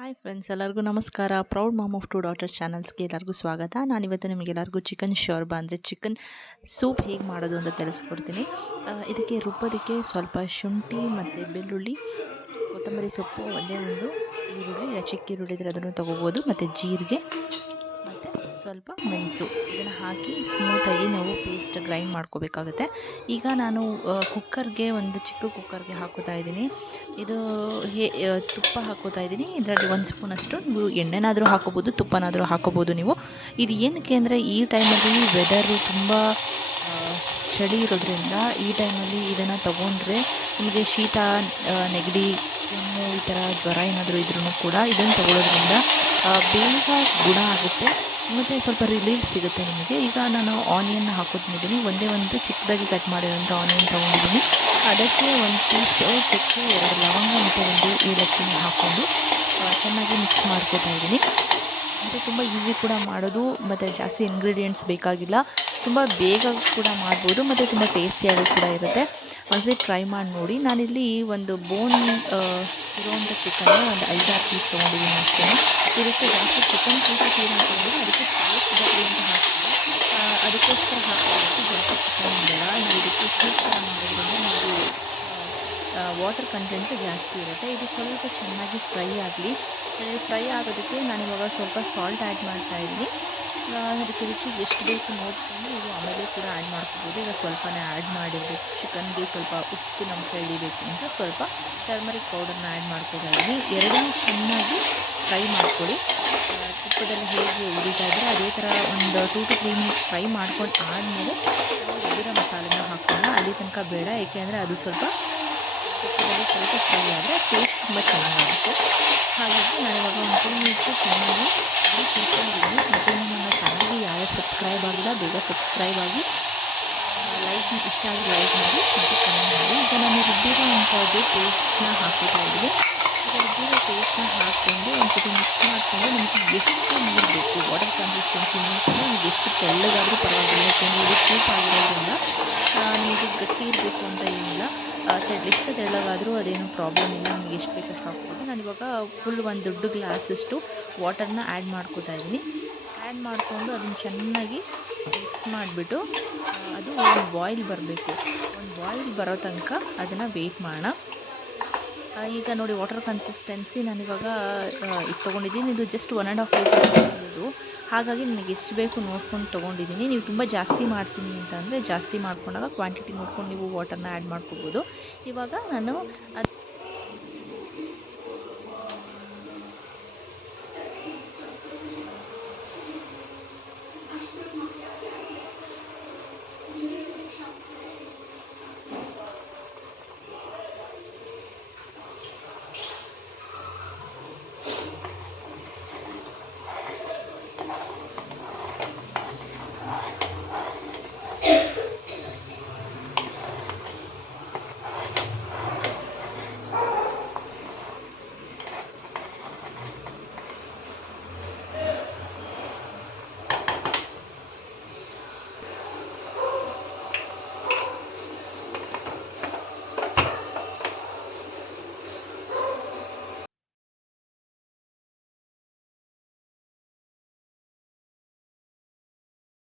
Hi friends, ಎಲ್ಲರಿಗೂ ನಮಸ್ಕಾರ. Proud mom of two daughters ಚಾನಲ್ಸ್ಗೆ ಎಲ್ಲರಿಗೂ ಸ್ವಾಗತ. ನಾನಿವತ್ತು ನಿಮಗೆಲ್ಲರಿಗೂ ಚಿಕನ್ ಶೋರ್ಬಾ ಅಂದರೆ ಚಿಕನ್ ಸೂಪ್ ಹೇಗೆ ಮಾಡೋದು ಅಂತ ತಿಳಿಸ್ಕೊಡ್ತೀನಿ. ಇದಕ್ಕೆ ರುಬ್ಬೋದಕ್ಕೆ ಸ್ವಲ್ಪ ಶುಂಠಿ ಮತ್ತು ಬೆಳ್ಳುಳ್ಳಿ, ಕೊತ್ತಂಬರಿ ಸೊಪ್ಪು, ಒಂದೇ ಒಂದು ಈರುಳ್ಳಿ, ಇಲ್ಲ ಚಿಕ್ಕ ಈರುಳ್ಳಿ ಇದ್ದರೆ ಅದನ್ನು ತೊಗೋಬೋದು, ಮತ್ತು ಜೀರಿಗೆ ಮತ್ತು ಸ್ವಲ್ಪ ಮೆಣಸು ಇದನ್ನು ಹಾಕಿ ಸ್ಮೂತಾಗಿ ನಾವು ಪೇಸ್ಟ್ ಗ್ರೈಂಡ್ ಮಾಡ್ಕೋಬೇಕಾಗುತ್ತೆ. ಈಗ ನಾನು ಕುಕ್ಕರ್ಗೆ, ಒಂದು ಚಿಕ್ಕ ಕುಕ್ಕರ್ಗೆ ಹಾಕೋತಾ ಇದ್ದೀನಿ. ಇದು ತುಪ್ಪ ಹಾಕೋತಾ ಇದ್ದೀನಿ. ಇದರಲ್ಲಿ 1 ಸ್ಪೂನಷ್ಟು ನೀವು ಎಣ್ಣೆನಾದರೂ ಹಾಕೋಬೋದು, ತುಪ್ಪನಾದರೂ ಹಾಕೋಬೋದು ನೀವು. ಇದು ಏನಕ್ಕೆ ಅಂದರೆ ಈ ಟೈಮಲ್ಲಿ ವೆದರು ತುಂಬ ಚಳಿ ಇರೋದ್ರಿಂದ ಈ ಟೈಮಲ್ಲಿ ಇದನ್ನು ತೊಗೊಂಡ್ರೆ ನಿಮಗೆ ಶೀತ, ನೆಗಡಿ, ಕೆಮ್ಮು, ಈ ಥರ ಜ್ವರ ಏನಾದರೂ ಇದ್ರೂ ಕೂಡ ಇದನ್ನು ತೊಗೊಳೋದ್ರಿಂದ ಬೇಗ ಗುಣ ಆಗುತ್ತೆ ಮತ್ತು ಸ್ವಲ್ಪ ರಿಲೀಫ್ ಸಿಗುತ್ತೆ ನಿಮಗೆ. ಈಗ ನಾನು ಆನಿಯನ್ನ ಹಾಕೋತಿದ್ದೀನಿ. ಒಂದೇ ಒಂದು ಚಿಕ್ಕದಾಗಿ ಕಟ್ ಮಾಡಿರೋಂಥ ಆನಿಯನ್ ತೊಗೊಂಡಿದ್ದೀನಿ. ಅದಕ್ಕೆ 1 ಪೀಸ್ ಚಕ್ಕೆ, 2 ಲವಂಗ ಮತ್ತು 1 ಏಲಕ್ಕಿನ ಹಾಕ್ಕೊಂಡು ಚೆನ್ನಾಗಿ ಮಿಕ್ಸ್ ಮಾಡ್ಕೊತಾ ಇದ್ದೀನಿ. ಮತ್ತು ತುಂಬ ಈಸಿ ಕೂಡ ಮಾಡೋದು, ಮತ್ತು ಜಾಸ್ತಿ ಇಂಗ್ರೀಡಿಯೆಂಟ್ಸ್ ಬೇಕಾಗಿಲ್ಲ. ತುಂಬ ಬೇಗ ಕೂಡ ಮಾಡ್ಬೋದು ಮತ್ತು ತುಂಬ ಟೇಸ್ಟಿಯಾಗಿ ಕೂಡ ಇರುತ್ತೆ. ಒಂದ್ಸರಿ ಟ್ರೈ ಮಾಡಿ ನೋಡಿ. ನಾನಿಲ್ಲಿ ಒಂದು ಬೋನ್ ಇರೋವಂಥ ಚಿಕನ್ನ ಒಂದು 5-6 ಪೀಸ್ ತೊಗೊಂಡಿದ್ದೀನಿ ಅಷ್ಟೇ. ಇದಕ್ಕೆ ಜಾಸ್ತಿ ಚಿಕನ್ ಪೀಸಸ್ ಏನು ಹಾಕಿದ್ರೆ ಅದಕ್ಕೆ ಟೇಸ್ಟ್ ಬರಲಿ ಅಂತ ಹಾಕ್ತೀವಿ. ಅದಕ್ಕೋಸ್ಕರ ಹಾಕೋದಕ್ಕೆ ಜಾಸ್ತಿ ಚಿಕನ್ ಬೇಡ. ನಾವು ಇದಕ್ಕೆ ಸೂಪ್ ಥರ ಮಾಡೋದ್ರಿಂದ ನಾವು ವಾಟರ್ ಕಂಟೆಂಟ್ ಜಾಸ್ತಿ ಇರುತ್ತೆ. ಇದು ಸ್ವಲ್ಪ ಚೆನ್ನಾಗಿ ಫ್ರೈ ಆಗಲಿ. ಫ್ರೈ ಆಗೋದಕ್ಕೆ ನಾನಿವಾಗ ಸ್ವಲ್ಪ ಸಾಲ್ಟ್ ಆ್ಯಡ್ ಮಾಡ್ತಾಯಿದ್ದೀನಿ. ಅದಕ್ಕೆ ರುಚಿಗೆ ಎಷ್ಟು ಬೇಕು ನೋಡಿಕೊಂಡು ನೀವು ಆಮೇಲೆ ಕೂಡ ಆ್ಯಡ್ ಮಾಡ್ಕೋಬೋದು. ಈಗ ಸ್ವಲ್ಪನೇ ಆ್ಯಡ್ ಮಾಡಿರಬೇಕು. ಚಿಕನ್ಗೆ ಸ್ವಲ್ಪ ಉಪ್ಪಿನ ಅಂಶ ಹಿಡಿಬೇಕು ಅಂತ ಸ್ವಲ್ಪ ಟರ್ಮರಿಕ್ ಪೌಡರ್ನ ಆ್ಯಡ್ ಮಾಡ್ಕೊತಾ ಇದ್ದೀನಿ. ಎರಡನ್ನೂ ಚೆನ್ನಾಗಿ ಫ್ರೈ ಮಾಡ್ಕೊಳ್ಳಿ. ತುಪ್ಪದಲ್ಲಿ ಹೇಗೆ ಉರಿತಾ ಇದ್ದರೆ ಅದೇ ಥರ ಒಂದು 2 to 3 ಮಿನಿಟ್ಸ್ ಫ್ರೈ ಮಾಡ್ಕೊಂಡು ಆದಮೇಲೆ ರುಬ್ಬಿರೋ ಮಸಾಲೆನ ಹಾಕೋಣ. ಅಲ್ಲಿ ತನಕ ಬೇಡ, ಏಕೆಂದರೆ ಅದು ಸ್ವಲ್ಪ ತುಪ್ಪದಲ್ಲಿ ಸ್ವಲ್ಪ ಫ್ರೈ ಆದರೆ ಟೇಸ್ಟ್ ತುಂಬ ಚೆನ್ನಾಗಾಗುತ್ತೆ. ಹಾಗಾಗಿ ನಾನಿವಾಗ ಒಂದು 2 ಮಿನಿಟ್ಸು ಚೆನ್ನಾಗಿ ತಿಳ್ಕೊಂಡಿದ್ದೀನಿ. ಮತ್ತು ನನ್ನ ಚಾನಲ್ಗೆ ಯಾರ್ಯಾರು ಸಬ್ಸ್ಕ್ರೈಬ್ ಆಗಿಲ್ಲ ಬೇಗ ಸಬ್ಸ್ಕ್ರೈಬ್ ಆಗಿ, ಲೈಕ್ ಇಷ್ಟ ಆಗಿ ಲೈಕ್ ಮಾಡಿ ಮತ್ತು ಕಮೆಂಟ್ ಮಾಡಿ. ಈಗ ನಾನು ರುಬ್ಬಿರೋ ಅಂಥದ್ದು ಪೇಸ್ಟ್ನ ಹಾಕೋತಾ ಇದ್ದೀನಿ. ಈಗ ರುಬ್ಬಿರೋ ಪೇಸ್ಟ್ನ ಹಾಕ್ಕೊಂಡು ಒಂದು ಸತಿ ಮಿಕ್ಸ್ ಮಾಡಿಕೊಂಡು ನಮಗೆ ಎಷ್ಟು ನೀರು ಬೇಕು, ವಾಟರ್ ಕನ್ಸಿಸ್ಟೆನ್ಸಿ ನೋಡಿಕೊಂಡು ನಿಮಗೆ ಎಷ್ಟು ತೆಳ್ಳಗಾದರೂ ಪರವಾಗಿಲ್ಲ. ಯಾಕೆಂದರೆ ಇದು ಸೂಪ್ ಆಗಿರೋದ್ರಿಂದ ನಿಮಗೆ ಗಟ್ಟಿ ಇರಬೇಕು ಅಂತ ಏನಿಲ್ಲ. ಎಷ್ಟು ತೆಳ್ಳಗಾದರೂ ಅದೇನು ಪ್ರಾಬ್ಲಮ್ ಇಲ್ಲ. ನಿಮಗೆ ಎಷ್ಟು ಬೇಕಷ್ಟು ಹಾಕ್ಬೋದು. ನಾನಿವಾಗ ಫುಲ್ ಒಂದು ದೊಡ್ಡ ಗ್ಲಾಸಷ್ಟು ವಾಟರ್ನ ಆ್ಯಡ್ ಮಾಡ್ಕೋತಾ ಇದ್ದೀನಿ. ಆ್ಯಡ್ ಮಾಡಿಕೊಂಡು ಅದನ್ನು ಚೆನ್ನಾಗಿ ಮಿಕ್ಸ್ ಮಾಡಿಬಿಟ್ಟು ಅದು ಒಂದು ಬಾಯ್ಲ್ ಬರಬೇಕು. ಒಂದು ಬಾಯ್ಲ್ ಬರೋ ತನಕ ಅದನ್ನು ವೆಯ್ಟ್ ಮಾಡೋಣ. ಈಗ ನೋಡಿ ವಾಟರ್ ಕನ್ಸಿಸ್ಟೆನ್ಸಿ ನಾನಿವಾಗ ಇದು ತೊಗೊಂಡಿದ್ದೀನಿ. ಇದು ಜಸ್ಟ್ 1.5 ಲೀಟರ್ ಇದು. ಹಾಗಾಗಿ ನನಗೆ ಎಷ್ಟು ಬೇಕು ನೋಡ್ಕೊಂಡು ತೊಗೊಂಡಿದ್ದೀನಿ. ನೀವು ತುಂಬ ಜಾಸ್ತಿ ಮಾಡ್ತೀನಿ ಅಂತಂದರೆ ಜಾಸ್ತಿ ಮಾಡ್ಕೊಂಡಾಗ ಕ್ವಾಂಟಿಟಿ ನೋಡ್ಕೊಂಡು ನೀವು ವಾಟರ್ನ ಆ್ಯಡ್ ಮಾಡ್ಕೋಬೋದು. ಇವಾಗ ನಾನು